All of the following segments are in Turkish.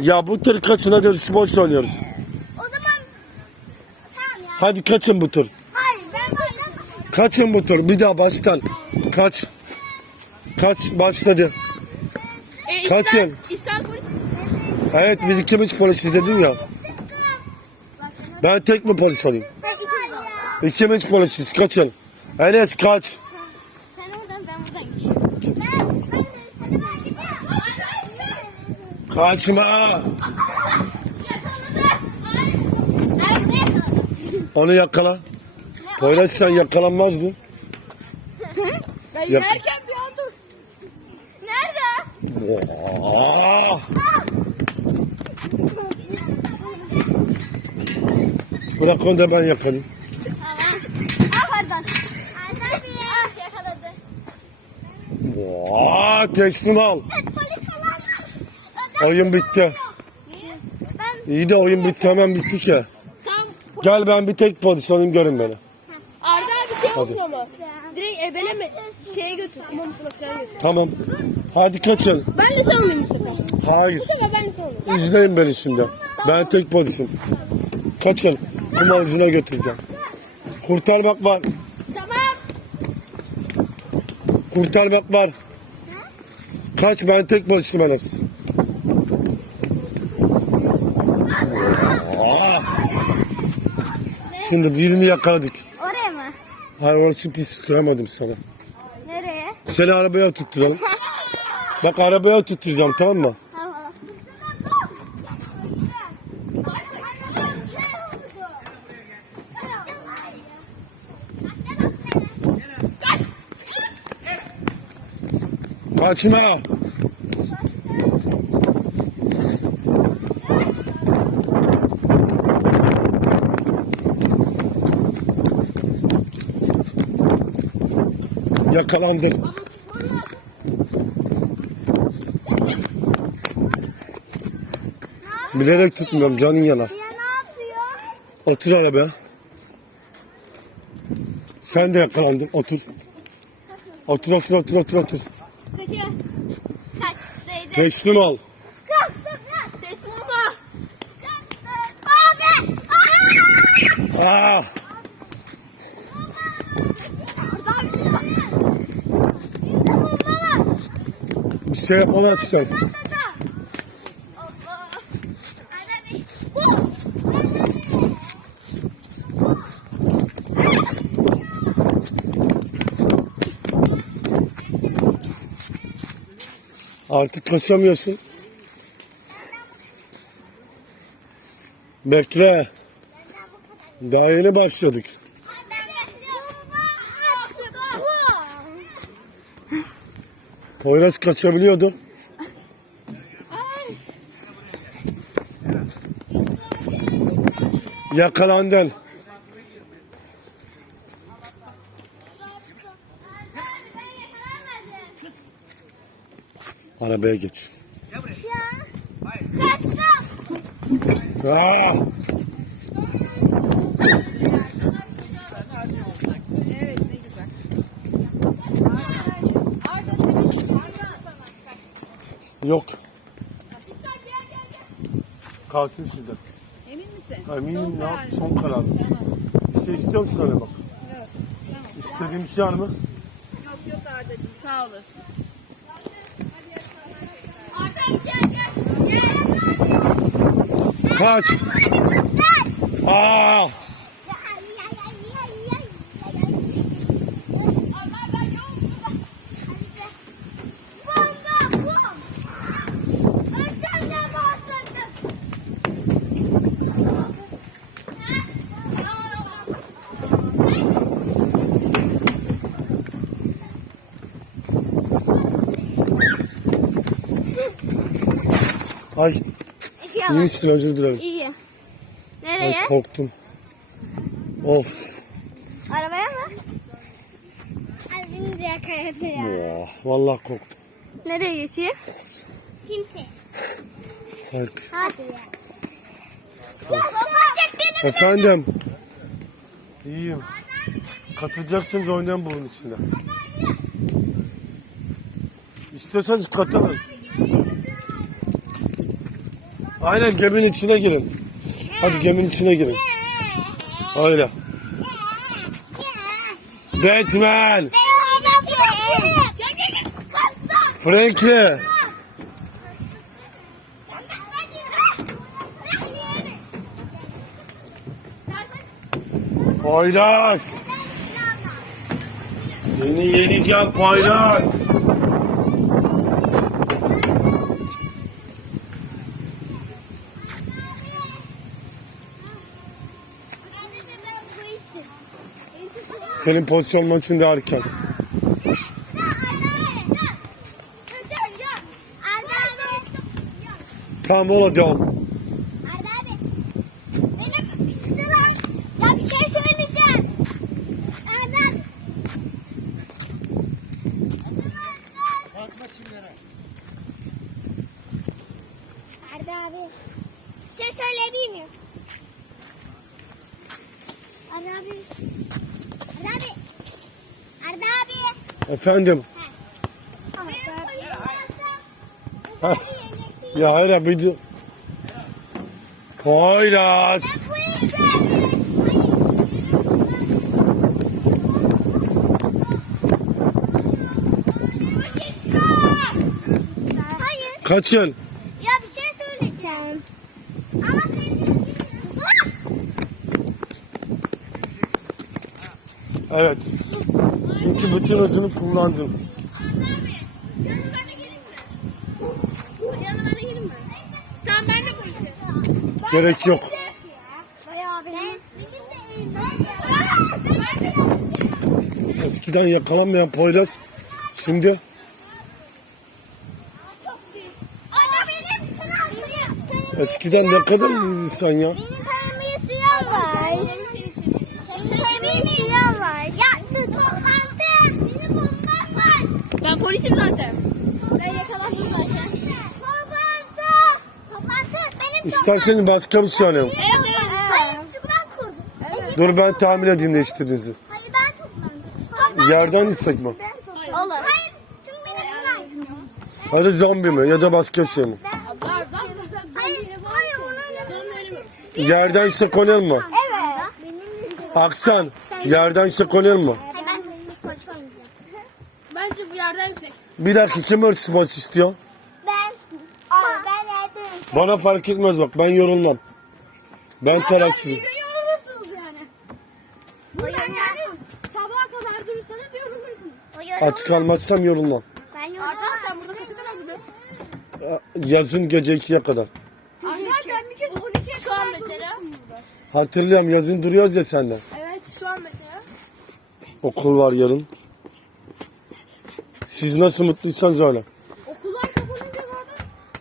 Ya bu tır kaçına göre spor oynuyoruz. O zaman tamam ya. Hadi kaçın bu tur. Hayır ben böyle Kaçın bu tur. Bir daha baştan. Kaç. Kaç başladı. E, Kaçın. İslam polisi. Evet biz ikimiz polisiz dedin ya. Ben tek mi polis olayım? İkimiz polisiz kaçın. Enes kaç. Sen oradan ben buradan gideyim. Ben, ben de Kaçma. Onu yakala. Poyraz sen yakalanmazdın. Ben Yak- inerken bir anda Nerede? Aa! Bırak onu da ben yakalayayım. Aa, teslim al. Oyun bitti. İyi de oyun bitti hemen bitti ki. tam Gel ben bir tek olayım görün beni. Arda abi şey olsun ama. Direkt ebeleme şeye götür. İmamusuna falan götür. Tamam. Hadi kaçın. Ben de bu sefer. Hayır. Sefer ben de salmayayım. İzleyin beni şimdi. Ben tek polisim. Kaçın. Kumarcına götüreceğim. Kurtarmak var. tamam. Kurtarmak var. Kaç ben tek polisim Enes. Aa. Şimdi birini yakaladık. Oraya mı? Hayır orası pis kıramadım sana. Nereye? Seni arabaya tutturalım. Bak arabaya tutturacağım tamam mı? Tamam. Kaçma. Yakalandım. Bilerek tutmuyorum canın yanar. Otur arabaya. Sen de yakalandın otur. Otur otur otur otur otur. Kaçıyor. Kaç. Değdi. Teslim ol. Kastım lan. Teslim olma. Kastım. Abi. Aa! Aa, Burada bir şey var. Tamam baba. bir şey yapamazsın. Artık kaçamıyorsun. Bekle. Daha yeni başladık. Poyraz kaçabiliyordu. Yakalandın. Arabaya geç. Aa! Evet ne güzel. Arda demiş ki Yok. Kalsın sizde. Emin misin? Eminim ya karar. son karar. Tamam. Bir şey istiyor musun öyle bak. Evet. Tamam. İstediğim şey var mı? Yok yok Arda'cığım sağ olasın. Kaç. Aa! Ay iyi misin özür dilerim. İyi. Ay Nereye? korktum. Of. Arabaya mı? Azim diye kayadı ya. Oh, vallahi korktum. Nereye geçiyor? Kimse. Ay, Hadi ya. Ya baba. Efendim. İyiyim. Katılacaksınız oynayalım bunun içinde. İstiyorsanız katılın. Aynen geminin içine girin. Hadi geminin içine girin. Öyle. Batman. Frankie. Poyraz. Seni yeneceğim Poyraz. Senin pozisyonun için de erken. Tamam ola devam. Ya bir şey söyleyeceğim. Arda abi. Bir şey söyleyebilir miyim? Arda abi. Abi. Arda abi. Efendim. Hah. Ya hayır bir de... Poyraz. Kaçın. Ya bir şey söyleyeceğim. Ama senin... Evet. Çünkü bütün hızını konuşuyorum. Gerek yok. Eskiden yakalanmayan Poyraz şimdi eskiden ne kadar hızlıydın sen ya. Benim kayımı siyah var. Benim kayımı siyah var. Ya toplantı. Benim bombam var. Ben polisim zaten. Ben yakalandım zaten. Toplantı. Toplantı. Benim İsterseniz başka bir şey oynayalım. Evet evet. Hayır çünkü ben kurdum. Evet. Dur ben tahmin edeyim ne istediğinizi. Hayır ben toplantı. Yerden gitsek mi? Olur. Hayır çünkü benim sınav. Hadi zombi mi ya da başka bir şey mi? Yerden oynayalım mı? Evet. Aksan yerden polis olmayacağım. Bence bu yerden yüksek. Bir dakika kim hırsız maç istiyor? Ben Aa, ben yerdeyim. Bana fark etmez bak ben yorulmam. Ben gün yorulursunuz yani. Buradan yani sabaha kadar durursanız yorulursunuz. Aç kalmazsam yorulmam. Ben Arda yoruldum. sen burada kaçı kadar duruyorsun? Yazın gece 2'ye kadar. Arda ben bir kez 12'ye Şu an mesela. Hatırlıyorum yazın duruyoruz ya senden. Evet şu an mesela. Okul var yarın. Siz nasıl mutluysanız öyle.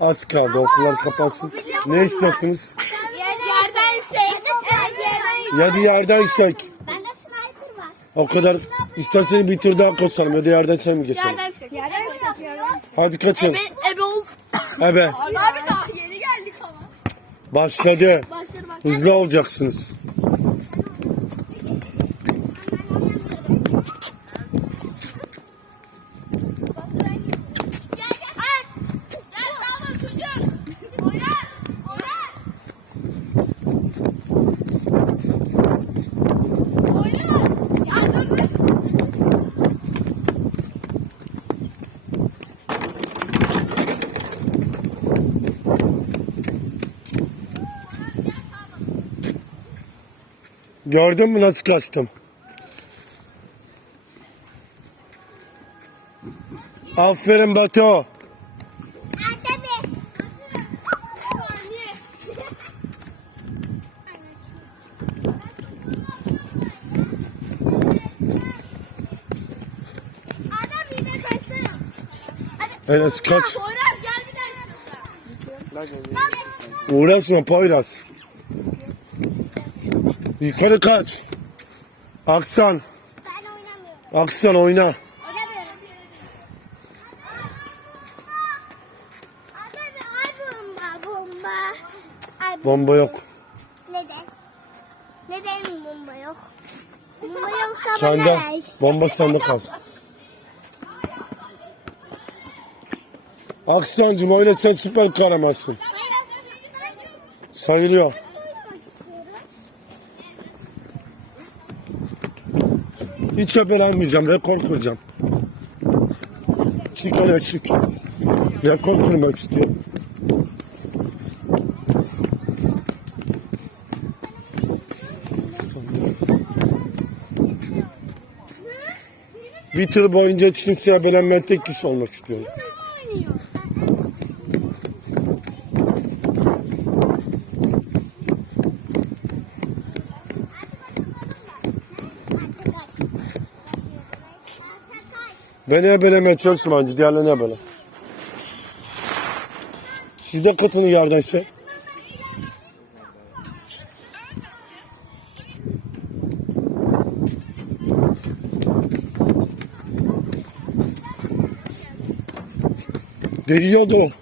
Az kaldı okullar kapansın. Ne istiyorsunuz? Yerden yüksek. Ya da yerden istek. Bende sniper var. O kadar isterseniz bir tur daha koşalım ya da yerden sen mi geçelim? Yerden yüksek. Yerden yüksek. Yerden Hadi kaçın. Ebe, ebe ol. Ebe Arda abi daha yeni geldik ama. başladı. Başladı bak. Hızlı olacaksınız. Gel gel. At. Gel sağ ol çocuk. Oynar. Oynar. Oynar. Ya dur dur. Gördün mü nasıl kaçtım? Aferin Batu. Enes kaç. Uğraşma Poyraz. Yukarı kaç. Aksan. Ben oynamıyorum. Aksan oyna. Oynamıyorum. Ay bomba bomba. Ay Bomba yok. Neden? Neden bomba yok? Bomba yoksa Sende. bana ver. Bomba sende kalsın. Aksancım oyna sen süper kahramansın. Sayılıyor. Hiç ebelenmeyeceğim. Rekor kıracağım. Çık oraya çık. Rekor kırmak istiyorum. Bir tır boyunca hiç kimseye belenmeyen tek kişi olmak istiyorum. Beni ebelemeye çalışma önce. Diğerlerini ebele. Siz de katını yerden şey. Değiyordu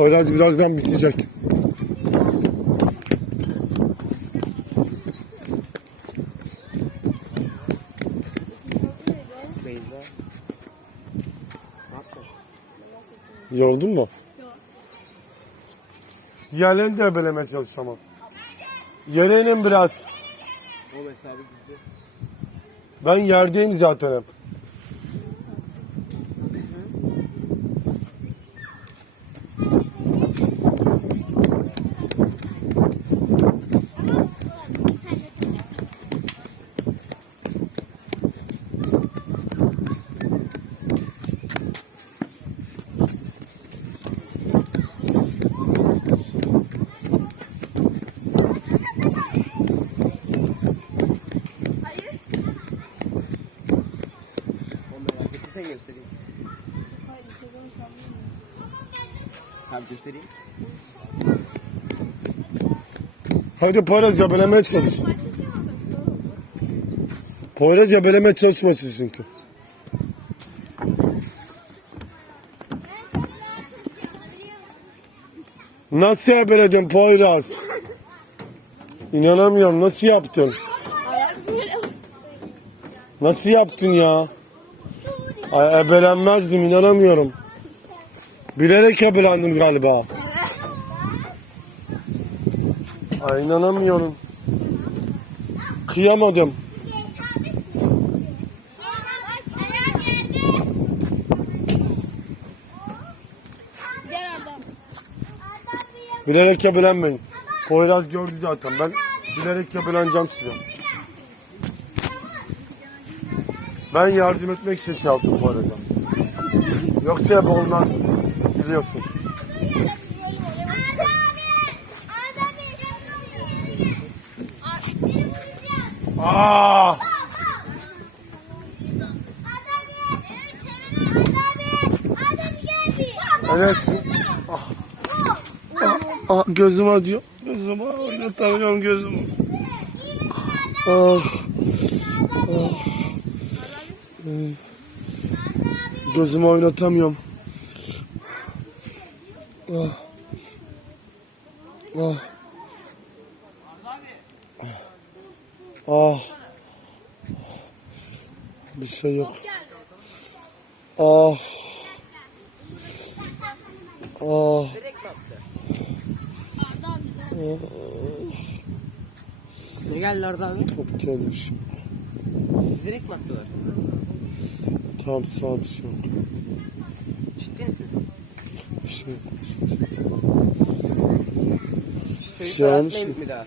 Poyraz birazdan bitecek. Yoruldun mu? Diğerlerini de ebelemeye çalışamam. Yere inin biraz. O hesabı gizli. Ben yerdeyim zaten hep. Ettiysen göstereyim. Tamam göstereyim. Hadi Poyraz yabelemeye çalış. Poyraz yabelemeye çalışmasın çünkü. Nasıl yabeledin Poyraz? İnanamıyorum nasıl yaptın? Nasıl yaptın ya? Ay, ebelenmezdim inanamıyorum. Bilerek ebelendim galiba. Ay inanamıyorum. Kıyamadım. Bilerek yabelenmeyin. Poyraz gördü zaten. Ben bilerek yabeleneceğim size. Ben yardım etmek için şey yaptım Poyraz'a. Yoksa hep olmaz. Biliyorsun. Aa! Enes. Ah. Ah, gözüm acıyor. Gözüm oynatamıyorum gözümü. Ah. Ah. Hmm. Gözümü oynatamıyorum. Ah. Ah. Ah. Bir şey yok. Ah. Ah. Ne geldi Arda abi? Top gelmiş. Direkt mi attılar? Tamam sağ bir şey yok. Ciddi misin? Bir şey yok. Şey olmuş atmayın mu? bir daha.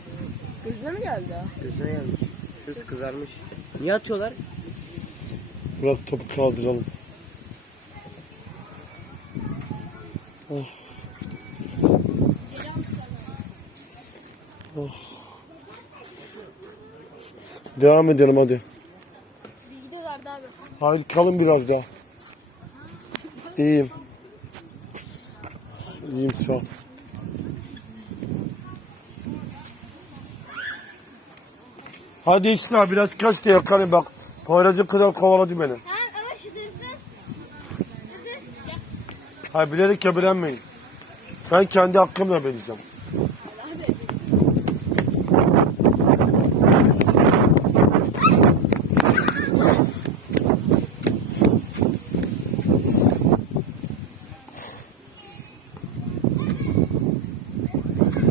Gözüne mi geldi? Gözüne gelmiş. Şurası kızarmış. Niye atıyorlar? Bırak topu kaldıralım. Oh. Oh. Devam edelim hadi. Biz gidiyoruz Arda abi. Hayır kalın biraz daha. İyiyim. İyiyim sağ ol. Hadi İsna biraz kaç da yakalım bak. Poyraz'ı kadar kovaladı beni. Tamam ama şu dursun. Hayır bilerek yabelenmeyin. Ben kendi hakkımla vereceğim.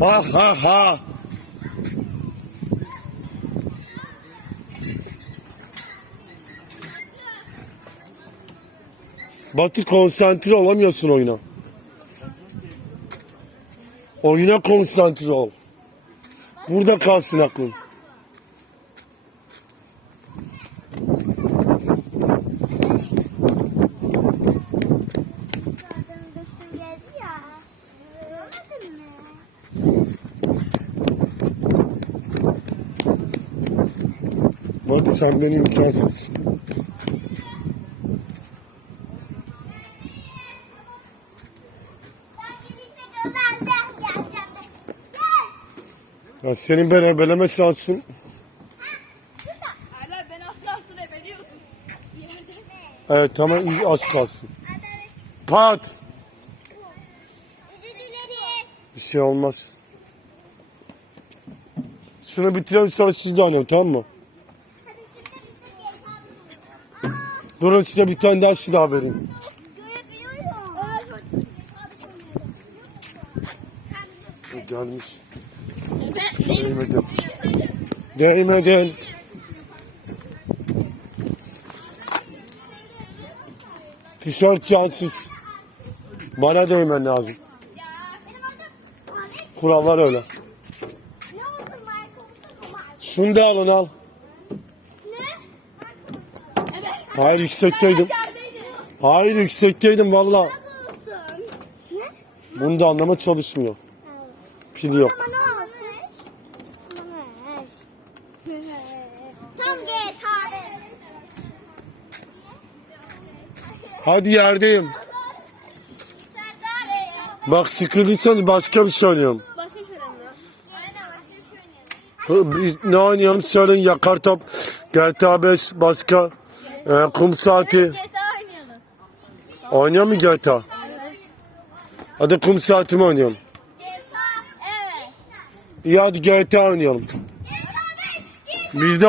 Ha ha ha. Batı konsantre olamıyorsun oyuna. Oyuna konsantre ol. Burada kalsın aklın. Gördüm geldi ya. Görmedin mi? Batı sen beni imkansız. Ya senin ben ebeleme şansın. Ben asla asla ebeliyordum. Evet tamam iyi az kalsın. Pat. Bir şey olmaz. Şunu bitirelim sonra siz de oynayın tamam mı? Durun size bir tane daha silah vereyim. Gelmiş. Ben Değmedin. Değmedin. Tişört cansız. Bana değmen lazım. Kurallar öyle. Şunu da alın al. Ne? Hayır yüksekteydim. Hayır yüksekteydim valla. Bunu da anlama çalışmıyor. Pil yok. Hadi yerdeyim. Bak sıkıldıysanız başka bir şey oynuyorum. başka bir şey oynayalım. Ne oynayalım söyleyin yakar top. GTA 5 başka. Ee, kum saati. GTA oynayalım. Oynuyor mu GTA? Hadi kum saati mi oynayalım? GTA. Evet. İyi hadi GTA oynayalım. GTA 5. Biz de